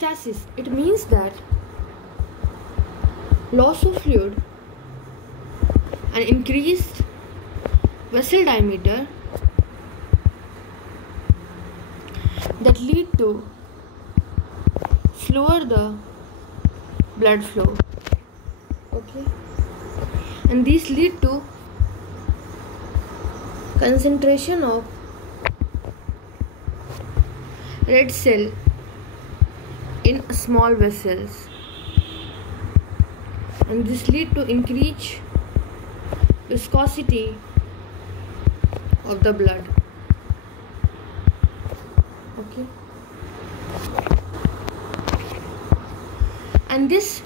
Stasis, it means that loss of fluid and increased vessel diameter that lead to slower the blood flow. Okay, and these lead to concentration of red cell in small vessels, and this lead to increased viscosity of the blood. Okay, and this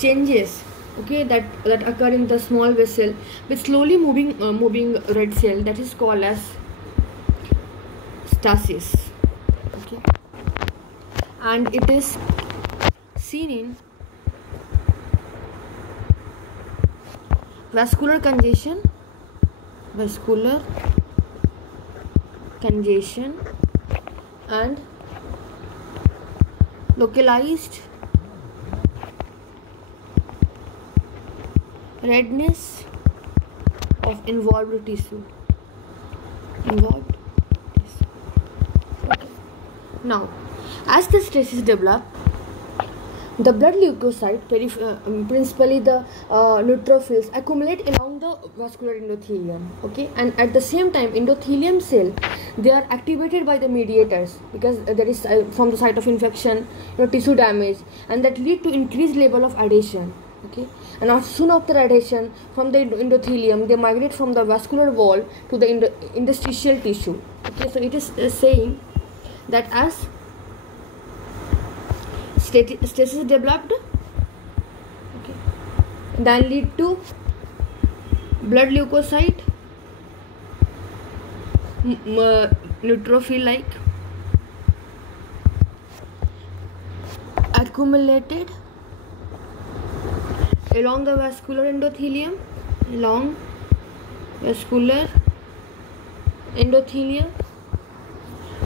changes, okay, that occur in the small vessel with slowly moving red cell, that is called as stasis. Okay, and it is seen in vascular congestion and localized redness of involved tissue. Okay. Now, as the stasis develop, the blood leukocyte, principally the neutrophils, accumulate along the vascular endothelium. Okay, and at the same time, endothelium cell, they are activated by the mediators, because there is from the site of infection, tissue damage, and that lead to increased level of adhesion. Okay, and soon after adhesion from the endothelium, they migrate from the vascular wall to the interstitial tissue. Okay, so it is saying that as stasis developed, okay, then lead to blood leukocyte, neutrophil like accumulated along the vascular endothelium,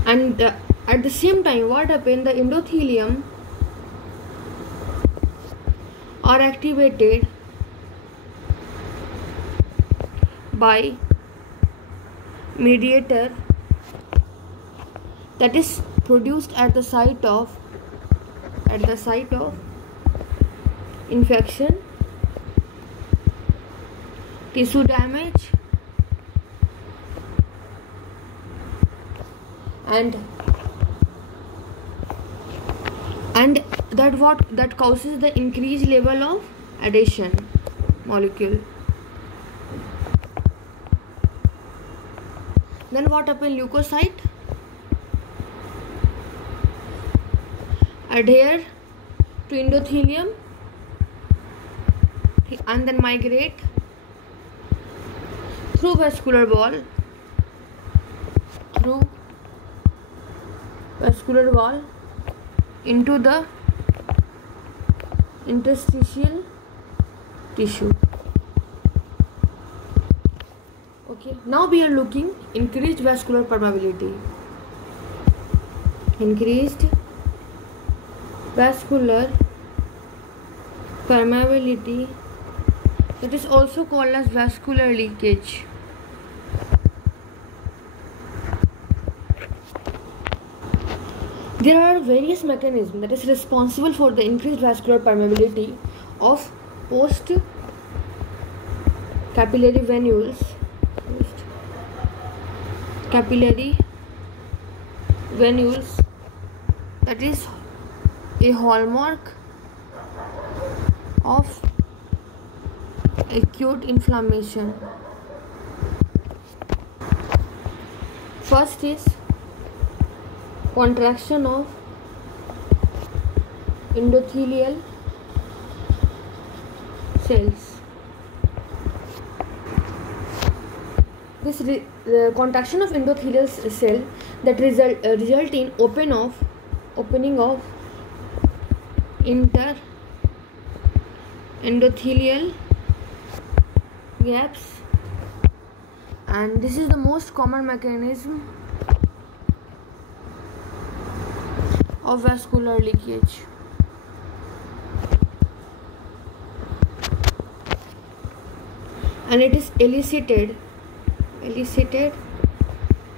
and at the same time, what happened, the endothelium are activated by mediator that is produced at the site of infection, tissue damage, and that causes the increased level of adhesion molecule. Then what happens, leukocyte adhere to endothelium and then migrate through vascular wall into the interstitial tissue. Okay, now we are looking increased vascular permeability. Increased vascular permeability, that is also called as vascular leakage. There are various mechanisms that is responsible for the increased vascular permeability of post capillary venules. That is a hallmark of acute inflammation. First is contraction of endothelial cells. This contraction of endothelial cell that result in opening of endothelial gaps, and this is the most common mechanism of vascular leakage. And it is elicited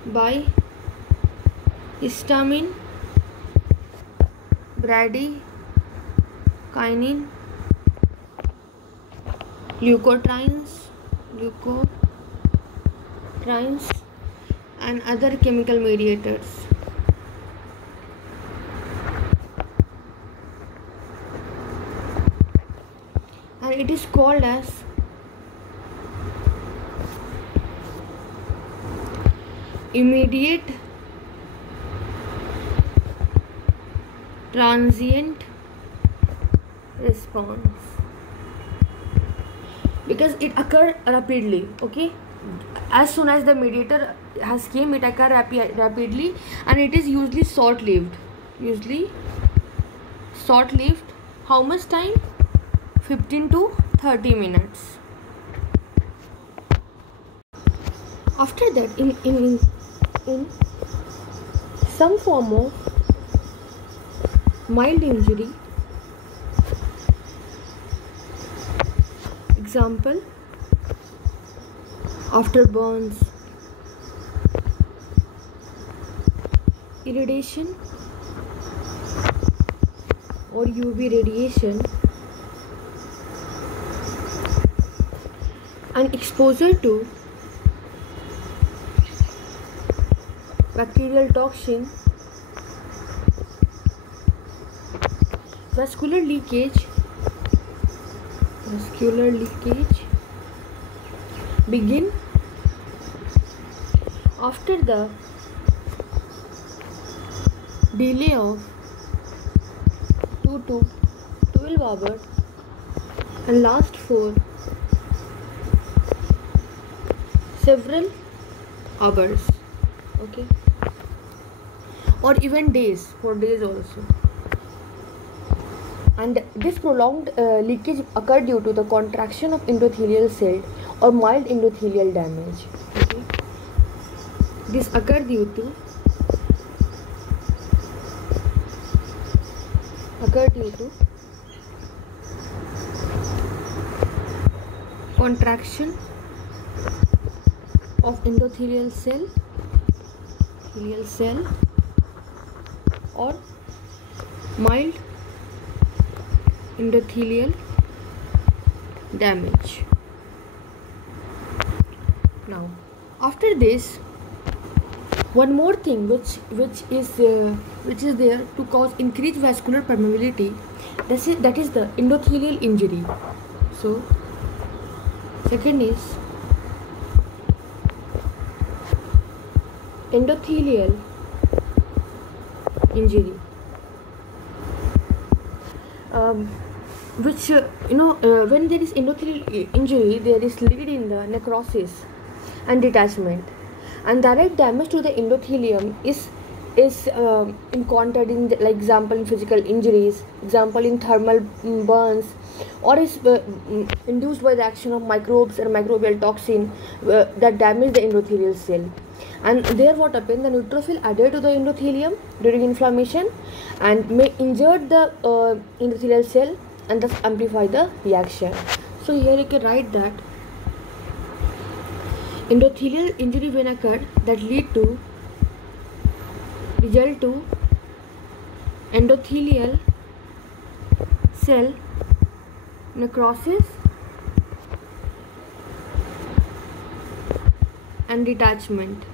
by histamine, bradykinin, leukotrienes, and other chemical mediators. And it is called as immediate transient response, because it occurs rapidly. Okay, as soon as the mediator has came, it occurs rapidly, and it is usually short-lived. How much time? 15 to 30 minutes. After that, in some form of mild injury, example, after burns, irradiation or UV radiation, and exposure to bacterial toxin, vascular leakage begin after the delay of 2 to 12 hours and last for several hours. Okay, or even days, for days also. And this prolonged leakage occurred due to the contraction of endothelial cell or mild endothelial damage. Okay, this occurred due to contraction of endothelial cell or mild endothelial damage. Now, after this, one more thing which is there to cause increased vascular permeability, that is the endothelial injury. So, second is endothelial injury, which when there is endothelial injury, there is lead in the necrosis and detachment, and direct damage to the endothelium is encountered in like example in physical injuries, example in thermal burns, or is induced by the action of microbes or microbial toxin that damage the endothelial cell. And there what happens, the neutrophil adhere to the endothelium during inflammation and may injure the endothelial cell and thus amplify the reaction. So here you can write that endothelial injury when occurred that result to endothelial cell necrosis and detachment.